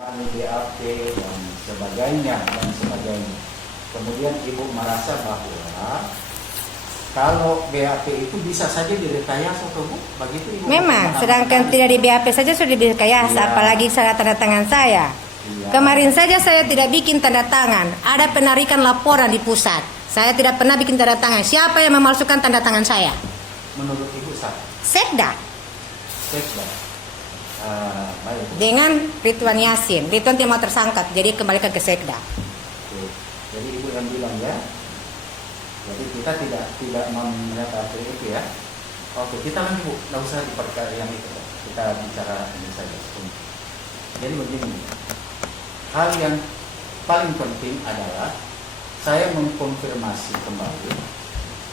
BAP dan sebagainya. Kemudian ibu merasa bahwa kalau BAP itu bisa saja direkayasa atau bu, begitu ibu. Memang, sedangkan tidak di BAP saja sudah direkayasa, Iya. apalagi salah tanda tangan saya. Iya. Kemarin saja saya tidak bikin tanda tangan, ada penarikan laporan di pusat. Saya tidak pernah bikin tanda tangan. Siapa yang memalsukan tanda tangan saya? Menurut ibu sah. Sekda. Sekda. Baik. Dengan Ridwan Yasin. Ridwan tidak mau tersangkat, jadi kembalikan ke Sekda. Oke. Jadi ibu yang bilang ya. Jadi kita tidak melihat apa itu ya. Oke, kita lanjut bu. Nggak usah diperkara yang itu. Kita bicara ini saja. Jadi begini. Hal yang paling penting adalah saya mengkonfirmasi kembali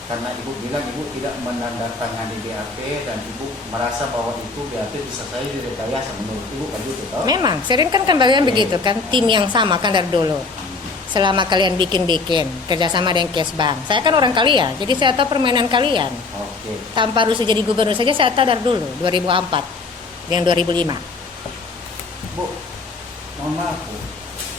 karena ibu bilang ibu tidak menandatangani BAP dan ibu merasa bahwa itu BAP bisa saja direkayasa menurut ibu kan gitu toh? Memang, sering kan kalian begitu kan, tim yang sama kan dari dulu. Selama kalian bikin kerjasama dengan Kesbang. Saya kan orang kalian, jadi saya tahu permainan kalian. Oke. Tanpa harus jadi gubernur saja saya tahu dari dulu, 2004 dengan 2005. Bu, mohon maaf bu.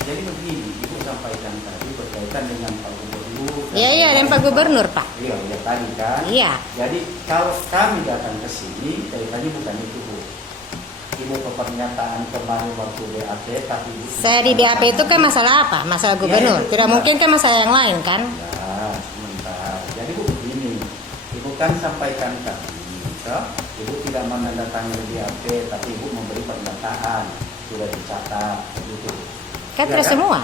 Jadi begini, ibu sampaikan tadi berkaitan dengan Pak Gubernur. Iya, dan Pak Gubernur Pak. Iya, tadi kan. Iya. Jadi kalau kami datang ke sini, tadi bukan itu bu. Ibu ke pernyataan kemarin waktu BAP, tapi ibu Saya di BAP itu kan masalah apa? Masalah gubernur. Ya, Tidak mungkin kan masalah yang lain kan? ya, sebentar. Jadi bu begini, ibu kan sampaikan kami, toh? Ibu tidak menandatangani BAP, tapi ibu memberi pernyataan sudah dicatat, gitu. Kan Ya, tidak kan? semua.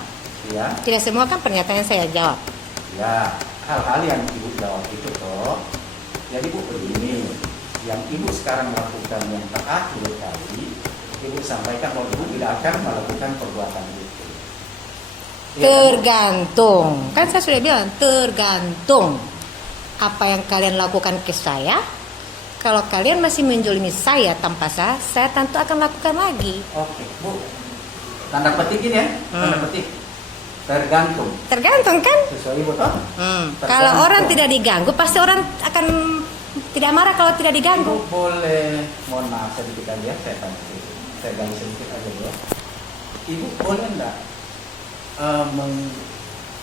Ya, Tidak semua kan pernyataan saya jawab. ya, hal-hal yang ibu jawab itu toh. Jadi bu begini, yang ibu sekarang lakukan yang terakhir kali, ibu sampaikan bahwa ibu tidak akan melakukan perbuatan itu. Ya, Tergantung. Kan saya sudah bilang tergantung apa yang kalian lakukan ke saya. Kalau kalian masih menjolimi saya tanpa saya tentu akan lakukan lagi. Oke, bu. Tanda petik ini ya, tanda petik. Tergantung. Tergantung kan? Sesuai ibu toh? Kalau orang tidak diganggu, pasti orang akan tidak marah kalau tidak diganggu. Ibu boleh, mohon maaf sedikit aja, saya tanya sedikit. Saya gali sedikit aja ya. Ibu boleh enggak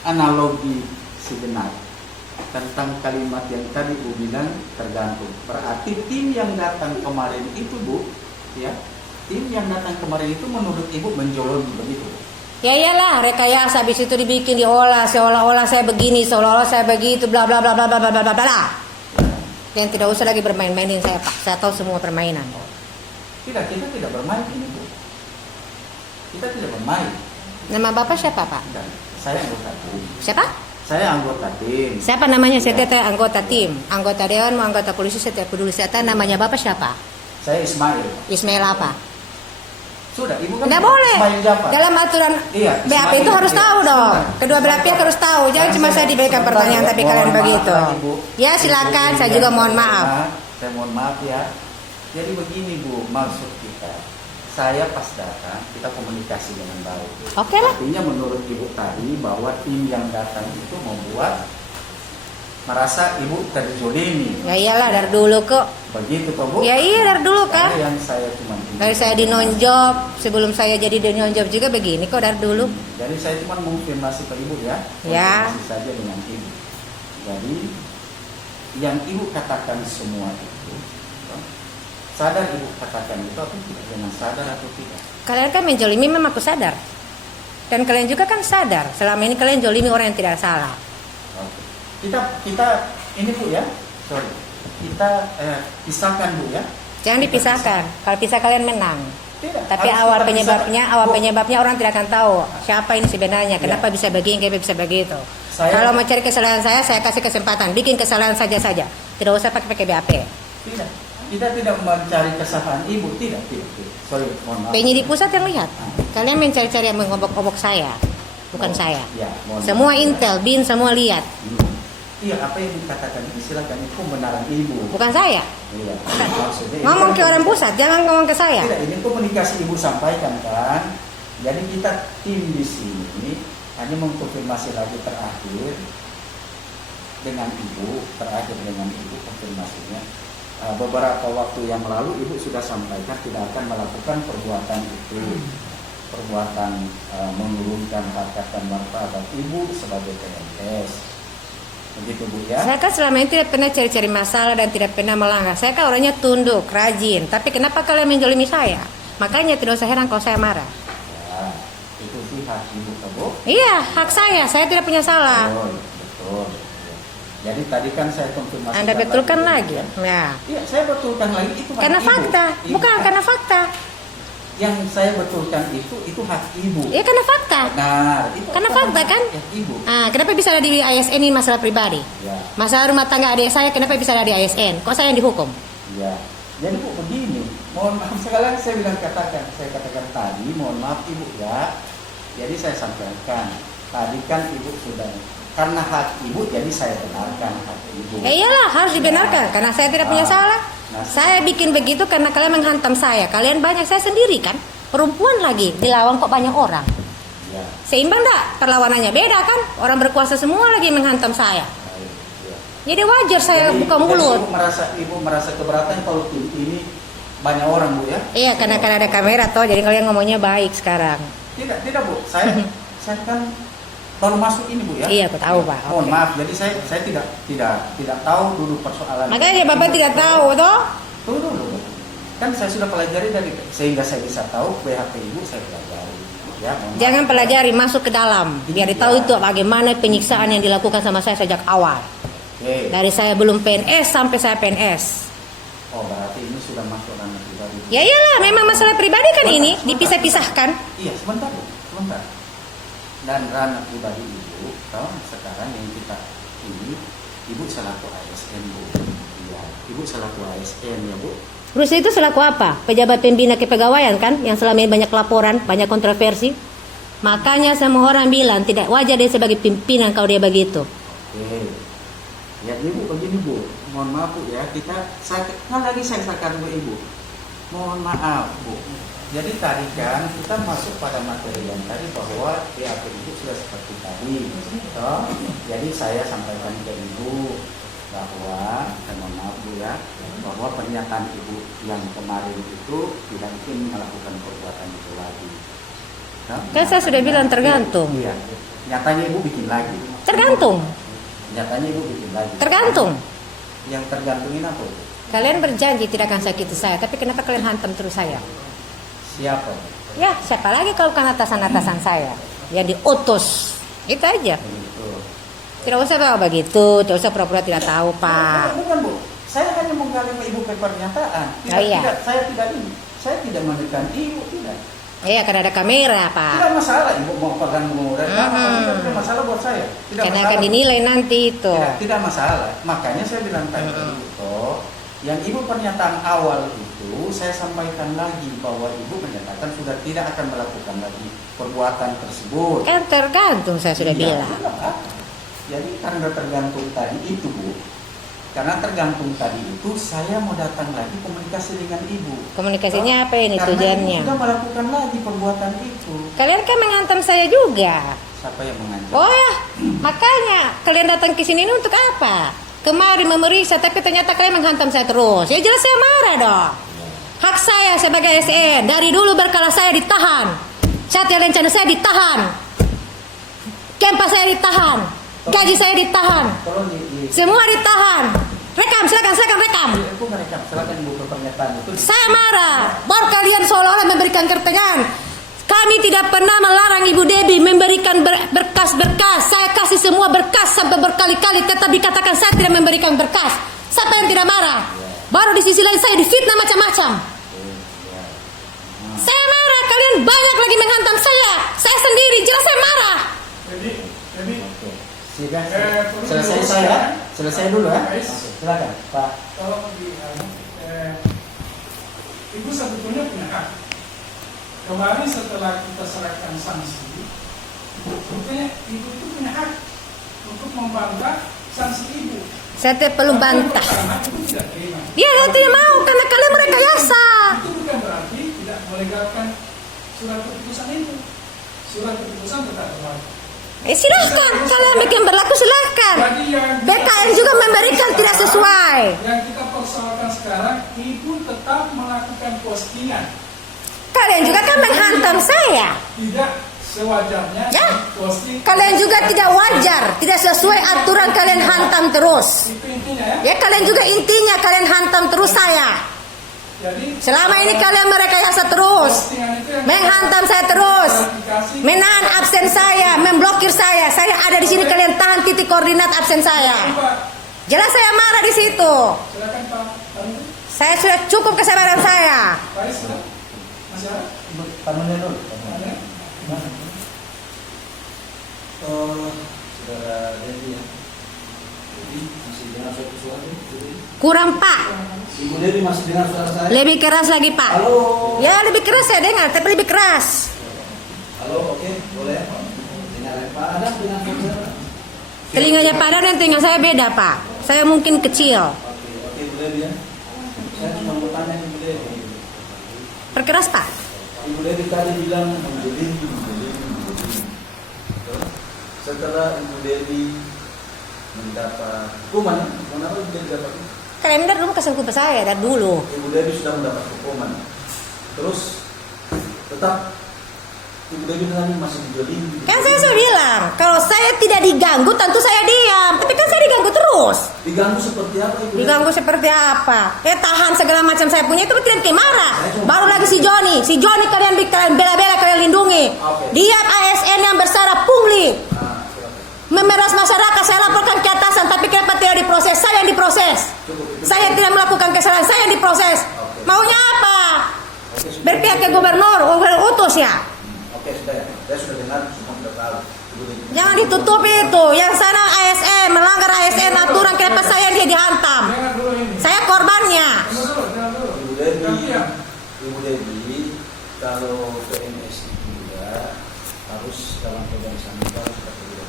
menganalogi sejenak tentang kalimat yang tadi Bu bilang tergantung. Berarti tim yang datang kemarin itu Bu, ya, tim yang datang kemarin itu menurut Ibu menjolimi begitu. Ya iyalah, rekayasa habis itu dibikin diolah seolah-olah saya begini, seolah-olah saya begitu, bla bla bla bla bla bla bla bla. Dan tidak usah lagi bermain-mainin saya Pak. Saya tahu semua permainan. Tidak, kita tidak bermain ini Bu. Kita tidak bermain. Nama Bapak siapa Pak? Dan saya anggota tim. Siapa? Saya anggota tim. Siapa namanya? Saya tidak anggota tim. Anggota dewan mau anggota polisi saya tidak peduli. Saya tahu namanya Bapak siapa? Saya Ismail. Ismail apa? Sudah, Ibu kan Tidak boleh. Ismail Jafar. Dalam aturan Iya, BAP Ismail, itu harus iya. tahu dong. Sudah. Kedua belah pihak harus tahu. Jangan cuma saya diberikan pertanyaan tapi kalian Mohon maaf begitu. lagi, Bu. Ya silakan, saya juga mohon maaf. Saya mohon maaf ya. Jadi begini Bu, maksud kita. Saya pas datang, kita komunikasi dengan baik. Oke lah. Artinya menurut Ibu tadi bahwa tim yang datang itu membuat merasa Ibu terzolimi. Ya iyalah dari dulu kok. Begitu toh Bu? Ya iya dari dulu kan. Karena yang saya cuma Dari saya dinonjob, sebelum saya jadi dinonjob juga begini kok dari dulu. Jadi saya cuma mengonfirmasi ke Ibu ya. Ya. Konfirmasi saja dengan Ibu. Jadi yang Ibu katakan semua itu, sadar Ibu katakan itu atau tidak? Dengan sadar atau tidak? Kalian kan menjolimi memang aku sadar. Dan kalian juga kan sadar. Selama ini kalian jolimi orang yang tidak salah. Oke. Kita ini Bu ya, sorry. Kita pisahkan Bu ya. Jangan dipisahkan. Kalau pisah kalian menang. Tidak. Tapi harus awal kita pisahkan. Bu, penyebabnya orang tidak akan tahu siapa ini sebenarnya, kenapa bisa begini, kenapa bisa begitu. Kalau mau cari kesalahan saya kasih kesempatan, bikin kesalahan saja. Tidak usah pakai BAP. Tidak. Kita tidak mencari kesalahan Ibu, tidak. Sorry, mohon maaf. Penyidik pusat yang lihat. Kalian mencari-cari yang mengobok-obok saya, bukan saya. Ya, mohon Semua maaf. intel, bin semua lihat. Iya, apa yang dikatakan itu silakan itu pembenaran Ibu. Bukan saya. Iya, maksudnya Ngomong ke orang pusat, jangan ngomong ke saya. Tidak, ini komunikasi Ibu sampaikan kan. Jadi kita tim di sini hanya mengkonfirmasi lagi terakhir dengan Ibu konfirmasinya. Beberapa waktu yang lalu Ibu sudah sampaikan tidak akan melakukan perbuatan itu. perbuatan menurunkan harkat dan martabat ibu sebagai PNS. Begitu Bu ya. Saya kan selama ini tidak pernah cari-cari masalah dan tidak pernah melanggar. Saya kan orangnya tunduk, rajin. Tapi kenapa kalian menjolimi saya? Makanya tidak usah heran kalau saya marah. Ya, itu sih hak ibu Bu. Iya, hak saya tidak punya salah. Betul, betul. Jadi tadi kan saya konfirmasi. Anda betulkan lagi. Ya. Iya, saya betulkan lagi itu hak Karena ibu. fakta, bukan karena fakta. Yang saya betulkan itu hak ibu. Iya karena fakta. Nah, itu Karena fakta kan? hak ibu. Kenapa bisa ada di ASN ini masalah pribadi? Ya, Masalah rumah tangga adik saya kenapa bisa ada di ASN? Kok saya yang dihukum? ya. Jadi Bu begini, mohon maaf sekali lagi saya katakan tadi, mohon maaf Ibu ya. Jadi saya sampaikan, tadi kan Ibu sudah karena hak Ibu jadi saya benarkan hak Ibu. Iyalah harus dibenarkan karena saya tidak punya salah. Nah, Saya bikin begitu karena kalian menghantam saya. Kalian banyak, saya sendiri kan. Perempuan lagi, dilawan kok banyak orang. ya, Seimbang enggak? Perlawanannya beda kan? Orang berkuasa semua lagi menghantam saya. baik, ya. Jadi wajar saya Jadi- buka jadi mulut. Ibu merasa keberatan kalau tim ini banyak orang Bu ya? Iya, karena kan ada kamera toh, jadi kalian ngomongnya baik sekarang. Tidak Bu. Saya kan baru masuk ini Bu ya. Iya, aku tahu Pak. Mohon Oke. maaf, jadi saya tidak tahu dulu persoalan. Makanya Bapak tidak tahu toh? Tunggu dulu. Kan saya sudah pelajari sehingga saya bisa tahu BHP Ibu saya pelajari. Ya, mohon maaf. Jangan pelajari, masuk ke dalam. Biar ditahu itu bagaimana penyiksaan yang dilakukan sama saya sejak awal. Oke. Dari saya belum PNS sampai saya PNS. Oh, berarti ini sudah masuk ranah pribadi. Ya iyalah, memang masalah pribadi kan ini dipisah-pisahkan. Iya, sebentar Bu, sebentar. Dan ranah pribadi Ibu, tahu sekarang yang kita ini Ibu selaku ASN Bu. Iya, Ibu selaku ASN ya Bu. Terus itu selaku apa? Pejabat pembina kepegawaian kan, yang selama ini banyak laporan, banyak kontroversi. Makanya semua orang bilang tidak wajar dia sebagai pimpinan kalau dia begitu. Oke. Ya Ibu begini Bu, mohon maaf Bu ya, saya katakan Bu Ibu. Mohon maaf Bu. Jadi tadi kan kita masuk pada materi yang tadi bahwa BAP Ibu sudah seperti tadi. Toh? Jadi saya sampaikan ke Ibu bahwa, mohon maaf Bu ya, bahwa pernyataan Ibu yang kemarin itu tidak ingin melakukan perbuatan itu lagi. Toh? Kan saya sudah bilang tergantung. Iya. Nyatanya Ibu bikin lagi. Tergantung, Nyatanya Ibu bikin lagi. tergantung. Yang tergantungin apa Bu? Kalian berjanji tidak akan sakiti saya, tapi kenapa kalian hantam terus saya? Siapa? Ya, siapa lagi kalau bukan atasan-atasan saya yang diutus? Itu aja. Begitu. Tidak usah bawa begitu, tidak usah pura-pura tidak tahu, Pak. Bukan Bu, saya hanya menggali Ibu ke pernyataan. Oh, iya. Saya tidak menekan Ibu, tidak. Iya, karena ada kamera, Pak. Tidak masalah Ibu mau pegang tidak masalah buat saya. Tidak Karena masalah. akan dinilai nanti itu. Tidak masalah. Makanya saya bilang tadi Ibu, yang Ibu pernyataan awal itu saya sampaikan lagi bahwa Ibu menyatakan sudah tidak akan melakukan lagi perbuatan tersebut. Kan tergantung saya sudah Iya, bilang. sudah. Jadi karena tergantung tadi itu Bu, karena tergantung tadi itu saya mau datang lagi komunikasi dengan Ibu. Komunikasinya apa ini Karena tujuannya? Ibu sudah melakukan lagi perbuatan itu. Kalian kan menghantam saya juga. Siapa yang mengancam? Oh ya, makanya kalian datang ke sini ini untuk apa? Kemarin memeriksa, tapi ternyata kalian menghantam saya terus. Ya jelas saya marah dong. Hak saya sebagai SN, dari dulu berkala saya ditahan. Satya Lencana saya ditahan. Kempa saya ditahan. Gaji saya ditahan. Tolong Semua ditahan. Rekam, silakan rekam. Aku merekam, silakan Ibu ke pernyataan itu. Saya marah. Baru kalian seolah-olah memberikan kertengan. Kami tidak pernah melarang Ibu Debbie memberikan berkas-berkas. Saya kasih semua berkas sampai berkali-kali, tetapi katakan saya tidak memberikan berkas. Siapa yang tidak marah? Baru di sisi lain saya difitnah macam-macam. Saya marah, kalian banyak lagi menghantam saya. Saya sendiri, jelas saya marah. Jadi Silakan. Selesai dulu ya. Silakan Pak. kalau ibu sebetulnya punya hak. Kemarin setelah kita serahkan sanksi, sebetulnya ibu itu punya hak untuk membantah sanksi ibu. Saya tidak perlu bantah. Pertama, ibu tidak terima. Dia tidak mau karena kalian merekayasa. Itu bukan berarti tidak melegalkan surat keputusan itu. Surat keputusan tetap berlaku. Silahkan, kalian bikin berlaku silahkan. Jadi yang BKN juga memberikan tidak sesuai. Yang kita persoalkan sekarang, ibu tetap melakukan postingan. Kan kalian juga kan menghantam saya. Tidak sewajarnya Ya. posting. Kalian juga tidak wajar, tidak sesuai aturan kalian hantam terus. Itu intinya ya. Ya kalian juga intinya kalian hantam terus saya. Jadi Selama ini kalian merekayasa terus, postingan itu yang menghantam saya terus, klarifikasi. menahan absen saya, memblokir saya. Saya ada di sini kalian tahan titik koordinat absen saya. Pak, Jelas saya marah di situ. silakan Pak Tandu. Saya sudah cukup kesabaran saya. Pak Is, sudah? Masih ada? Tamunya dulu. Ada? Saudara Devi ya. Jadi masih dengar suara itu? Kurang Pak, Ibu Devi masih dengar suara saya? lebih keras lagi Pak. Halo. Ya lebih keras saya dengar, tapi lebih keras. Halo, oke, boleh. Dengar Pak Adam dengan suara. Telinganya Pak dan telinga saya beda Pak. Saya mungkin kecil. Oke, Ibu Devi ya. Saya cuma mau tanya Ibu Devi. Perkeras Pak. Ibu Devi tadi bilang menjadi. Setelah Ibu Devi mendapat hukuman, kenapa Ibu Devi dapat hukuman? Kalian dari dulu kasih hukum saya dari dulu. Ibu Devi sudah mendapat hukuman. Terus tetap Ibu Devi tadi masih dijolimi. Kan saya sudah bilang, kalau saya tidak diganggu tentu saya diam. Tapi kan saya diganggu terus. Diganggu seperti apa Ibu Devi? Diganggu seperti apa? Ya tahan segala macam saya punya itu tidak kayak marah. Baru lagi si Joni kalian bela-bela kalian lindungi. Oke. Dia ASN yang bersara pungli. Nah, silakan. Memeras masyarakat, saya laporkan ke atasan, tapi kenapa tidak diproses? Saya yang diproses. Cukup, itu. Saya tidak melakukan kesalahan, saya yang diproses. Oke. Maunya apa? Oke, sudah. Berpihak ke gubernur utus ya. Oke, sudah ya. Saya sudah dengar, semua sudah tahu. Ibu Devi. Jangan ditutupi itu. Yang sana ASN, melanggar ASN aturan, kenapa saya yang dia dihantam? Jangan dulu ini. Saya korbannya. Jangan dulu. Ibu Devi, Gantian. Ibu Devi, kalau PNS itu juga harus dalam pegang sanitasi seperti itu.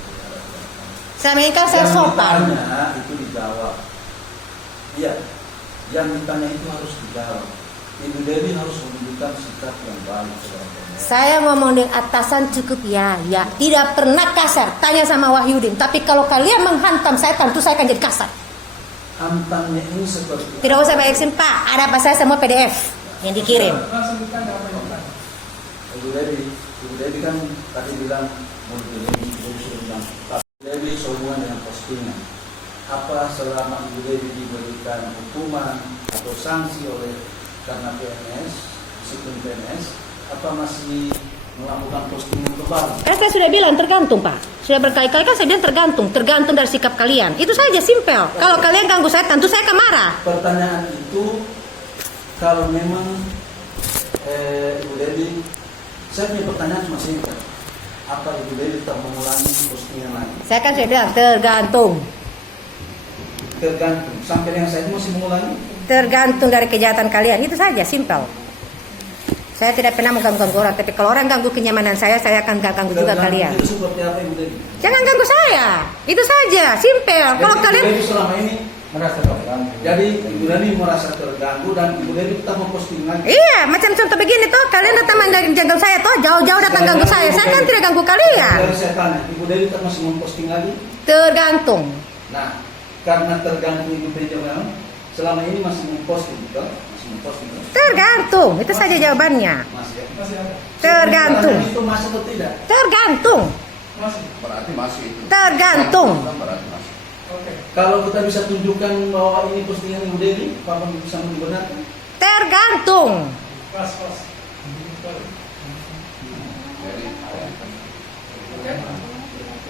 Selama ini kan saya Yang sopan. ditanya itu dijawab. Iya, yang ditanya itu harus dijawab. Ibu Devi harus menunjukkan sikap yang baik kepada PNS. Saya ngomong dengan atasan cukup ya. Tidak pernah kasar. Tanya sama Wahyudin. Tapi kalau kalian menghantam saya, tentu saya akan jadi kasar. Hantamnya ini seperti Tidak usah baiksin Pak. Ada apa saya semua PDF yang dikirim. Langsung ditanya apa yang ditanya. Ibu Devi kan tadi bilang mau ini sudah bilang Pak Ibu Devi sehubungan dengan postingan. Apa selama Ibu Devi diberikan hukuman atau sanksi oleh karena PNS, disiplin PNS, apa masih melakukan postingan kembali? Kan saya sudah bilang tergantung Pak. Sudah berkali-kali kan saya bilang tergantung dari sikap kalian. Itu saja simpel. Kalau kalian ganggu saya, tentu saya akan marah. Pertanyaan itu kalau memang Ibu Devi, saya punya pertanyaan cuma singkat. Apa Ibu Devi tetap mengulangi postingan lagi? Saya kan sudah bilang tergantung. Tergantung. Sampai yang saya masih mengulangi. Tergantung dari kejahatan kalian. Itu saja simpel. Saya tidak pernah mengganggu orang, tapi kalau orang ganggu kenyamanan saya akan ganggu juga Tergantung kalian. itu seperti apa Ibu Devi? Jangan ganggu saya. Itu saja, simpel. Kalau Jadi kalian Ibu Devi selama ini merasa terganggu. jadi Ibu Devi merasa terganggu dan Ibu Devi tetap memposting lagi. iya, macam contoh begini tuh, kalian datang mengganggu saya tuh, jauh-jauh datang ganggu saya. Saya kan tidak ganggu kalian. Dari saya tanya, Ibu Devi tetap masih memposting lagi? Tergantung. Nah, karena tergantung Ibu Devi memang selama ini masih memposting, betul? Masih memposting. Betul? Tergantung. Itu saja jawabannya. Masih ya. Masih ada. Tergantung. Itu masih atau tidak? Tergantung. Masih. Berarti masih itu. Tergantung. Berarti masih. Oke. Kalau kita bisa tunjukkan bahwa ini postingan Ibu Devi, Bapak bisa membenarkan? Tergantung. Pas. Jadi Oke.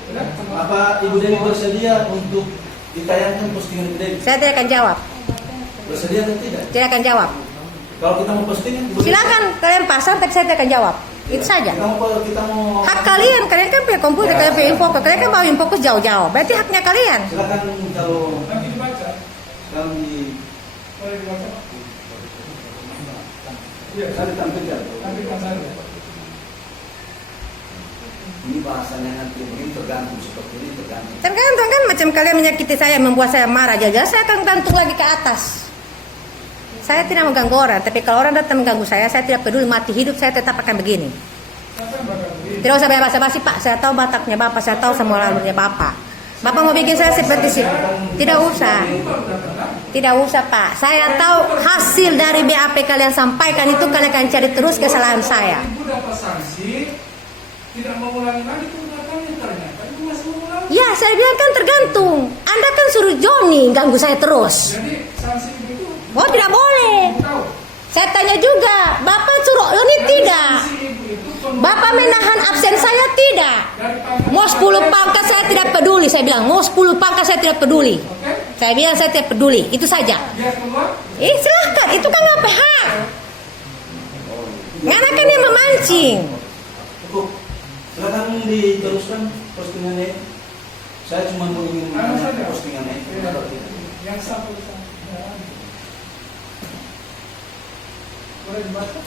Sudah? Apa Ibu Devi bersedia untuk ditayangkan postingan Ibu Devi? Saya tidak akan jawab. Bersedia atau tidak? Tidak akan jawab. Kalau kita mau postingan, Ibu Devi- Silakan kalian pasang, tapi saya tidak akan jawab. Itu saja. Kita mau Hak kalian kan punya komputer, kalian punya info, kalian kan mau info jauh-jauh. Berarti haknya kalian. silakan kalau Nanti dibaca. di Boleh dibaca. Iya. saya ditampilkan. Tampilkan saja. Ini bahasanya nanti begini tergantung seperti ini tergantung. Tergantung kan macam kalian menyakiti saya, membuat saya marah jaga, saya akan gantung lagi ke atas. Saya tidak mengganggu orang, tapi kalau orang datang mengganggu saya tidak peduli mati hidup, saya tetap akan begini. Siapa yang bakal begini? Tidak usah basa-basi Pak, saya tahu Bataknya Bapak, saya tahu semua lalunya Bapak. Bapak mau bikin saya seperti sih, tidak usah. Ini baru datang. Tidak usah Pak, saya tahu hasil dari BAP kalian sampaikan itu kalian akan cari terus kesalahan saya. Ibu dapat sanksi, tidak mengulangi lagi perbuatannya, ternyata ibu masih mengulangi. Ya saya bilang kan tergantung. Anda kan suruh Joni ganggu saya terus. Jadi sanksi ibu itu Oh tidak boleh. ibu tahu. Saya tanya juga, Bapak suruh Joni tidak. Sanksi ibu itu Bapak menahan absen saya tidak. dari pangkat Mau 10 pangkat saya tidak peduli, saya bilang. Mau 10 pangkat saya tidak peduli. Oke, Saya bilang saya tidak peduli, itu saja. dia keluar. Silahkan, itu kan apa hak. Karena kan dia memancing. Cukup. Silakan diteruskan postingannya. Saya cuma mau ingin Anu saja. postingannya. Yang satu sana. Boleh dibaca?